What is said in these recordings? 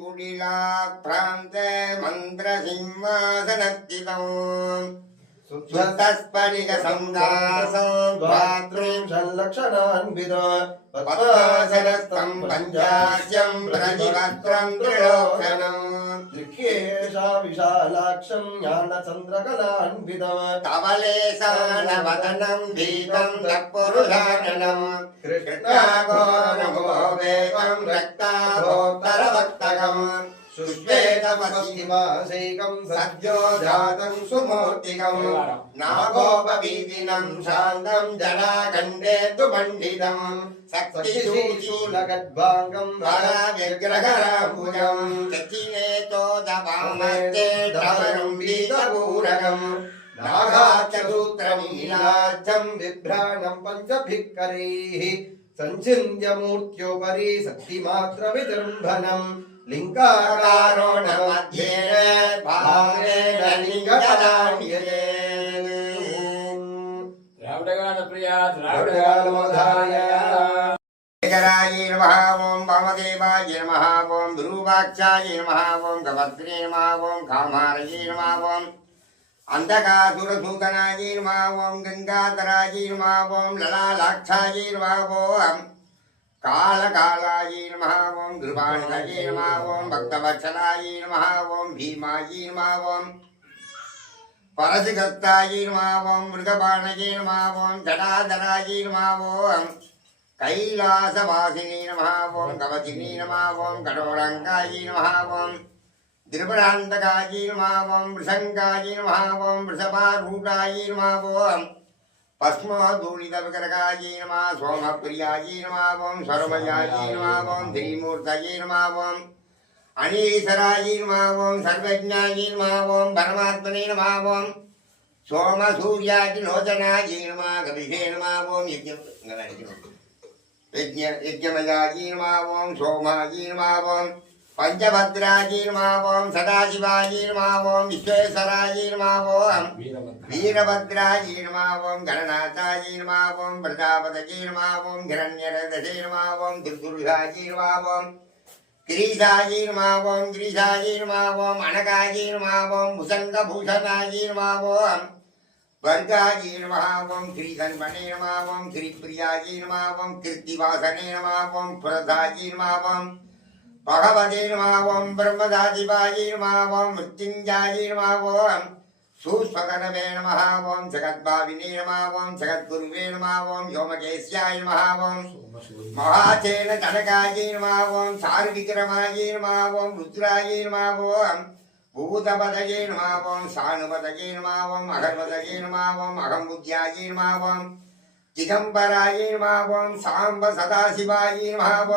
குடிலா பிராந்த மந்திர சிம்மாசனத்திதோ शुद्धस्फटिकसंदासं धातृं षल्लक्षणान्वित पद्मासनस्थं पञ्चास्यं प्रतिपत्रं त्रिलोचनम् दृह्येषा विशालाक्षं ज्ञानचन्द्रकलान्वित तवलेशानवदनं दीपं तत्पुरुषाननम् कृष्णागोरमो देवं रक्ताभोत्तरवक्तकम् सुश्वेतपश्चिमाशैकं सद्यो जातं सुमूर्तिकम् नागोपवीदिनं शान्तं जलाखण्डेतु पण्डितम् शक्तिशूशूल शूलगद्भाङ्गं विग्रहराभुजम् दक्षिणेतोदवामस्ते धवनं वीतपूरकम् नागाचसूत्रमीलाच्छं बिभ्राणं पञ्चभिः करैः सञ्चिन्त्यमूर्त्योपरि शक्तिमात्रविजृम्भनम् லிங்காரோட மத்தியேன பாவேன லிங்கபதான்யே திராவிடகான பிரியா திராவிடகான மோதாய ஏகராயி நமஹ ஓம் பவதேவாய நமஹ ஓம் துருவாக்ஷாய कृपाणिधये नमः ॐ भक्तवत्सलायै नमः ॐ भीमायै नमः ॐ परशुगत्तायै नमः ॐ मृगबाणये नमः ॐ जडाधरायै नमः ॐ कैलासवासिनी नमः ॐ कवचिनी नमः ॐ कठोरङ्गायै नमः ॐ द्रिपुरान्तकायै नमः ॐ वृषङ्गायै नमः ॐ वृषभारूढायै नमः ॐ பஸ்மாதூனிதவிகரகாயை நமா சோமப்பிரியாயை நமாவோம் சரமயாயை நமாவோம் திரிமூர்த்தயை நமாவோம் அனீஸ்வராயை நமாவோம் சர்வஜாயை நமாவோம் பரமாத்மனை நமாவோம் சோம பஞ்சபத்ராஜீர்மாவோம் சதாசிவாஜீர்மாவோம் விஸ்வேஸ்வராஜீர்மாவோம் வீரபத்ராஜீர்மாவோம் கணநாதாஜீர்மாவோம் பிரஜாபதஜீர்மாவோம் கிரண்யரதீர்மாவோம் திருதுர்காஜீர்மாவோம் கிரீசாஜீர்மாவோம் கிரீசாஜீர்மாவோம் அனகாஜீர்மாவோம் முசங்கபூஷணாஜீர்மாவோம் வர்காஜீர்மாவோம் ஸ்ரீசன்பனேர்மாவோம் ஸ்ரீபிரியாஜீர்மாவோம் கிருத்திவாசனேர்மாவோம் புரதாஜீர்மாவோம் భగవదీర్మావం బ్రహ్మదాదివాయీర్మావం మృత్యుంజాయీర్మావం సూక్ష్మకరమే నమ ఓం జగద్భావినే నమ ఓం జగద్గురువే నమ ఓం వ్యోమకేశ్యాయ నమ ఓం మహాచేన తనకాయే నమ ఓం సార్విక్రమాయే నమ ఓం భూతపదయే నమ సానుపదయే నమ అగర్వదయే నమ ఓం అహంబుద్ధ్యాయే నమ ఓం సాంబ సదాశివాయే నమ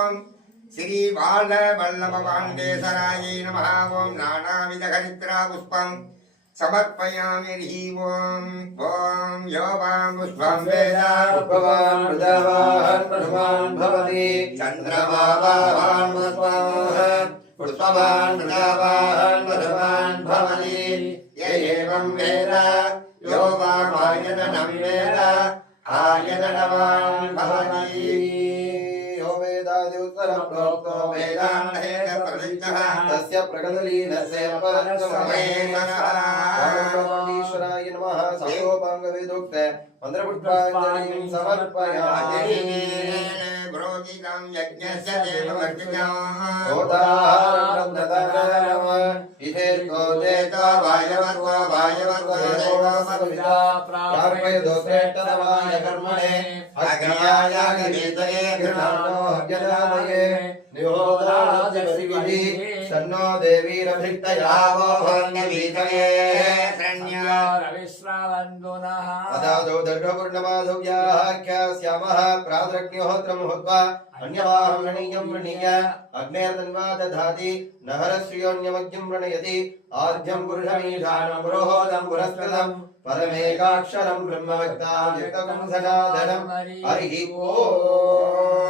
श्री बाल वल्लभ पाण्डेसरायै नमः ॐ नानाविधहरिद्रा पुष्पम् समर्पयामि हि ॐ ॐ यो वां पुष्पं वेद भवान् प्रजावान् प्रथमान् भवति चन्द्रमावान् पुष्पाः पुष्पवान् प्रजावान् प्रथमान् भवति य एवं वेद ప్రగదలీన ఈశ్వరాయ నమ. సర్వోపాంగ వేదోక్త మంత్రపుష్పాంజలిం సమర్పయామి. పురోగితం యజ్ఞస్య దేవవర్తినాం దదానవ ఇహేర్గో కర్మణే. అగ్నియాయ గణేతయే గృహాణో सन्नो देवीरभृक्तयावो भङ्गवीतये अदादौ दर्ढपूर्णमाधव्याख्यास्यामः प्रातरग्निहोत्रं हुत्वा अन्यवाहं रणीयं वृणीय अग्नेर्तन्वा दधाति नहरश्रियोऽन्यमग्निं वृणयति आद्यं पुरुषमीशानं पुरोहोदं पुरस्कृतं परमेकाक्षरं ब्रह्मवक्तां युक्तं सदाधनं हरिः ओम्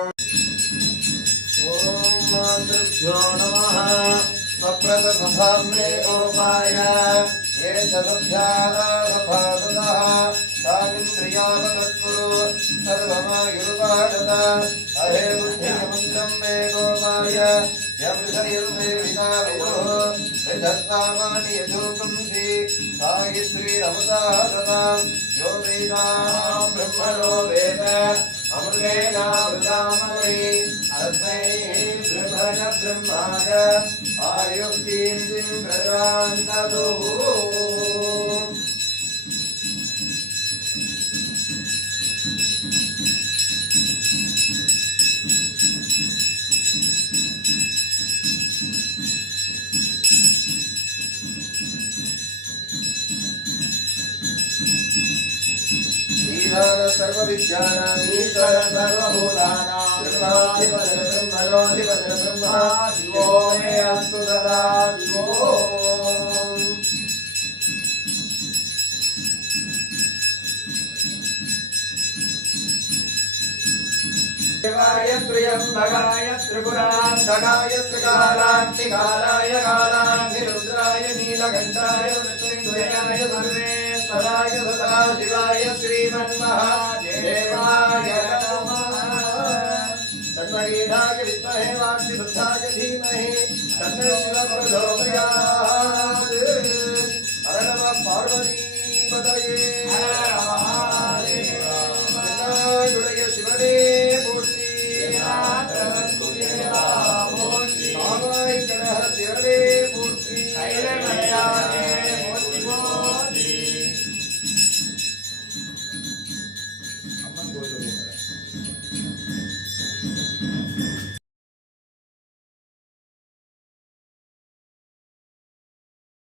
मातृभ्यो नमः स्वप्रतसभाम्ने गोपाय ये सदभ्यानासभासदः सावित्र्यावतत्कुरु सर्वमायुर्वाडत अहे बुद्धिमन्त्रं मे गोपाय यं शरीरते विना विदुः निदत्तामानि यजोपुंसि गायत्री रमता ददां यो वेदाः ब्रह्मणो वेद अमृतेनामृतामरि तस्मै वन ब्रह्माद आयुक्तिं प्रदान् तदो सर्वविद्यानामीश्वर सर्वभूतानां ब्रह्माधिपतिर् ब्रह्मणोऽधिपतिर् ब्रह्मा शिवो मे अस्तु सदा शिवो शिवाय प्रियं भगाय त्रिपुरान्तकाय त्रिकालाक्षिकालाय कालाग्निरुद्राय नीलकण्ठाय मृत्युञ्जयाय सर्वेश्वराय सदाशिवाय श्रीमन्महादेवाय 这是新来的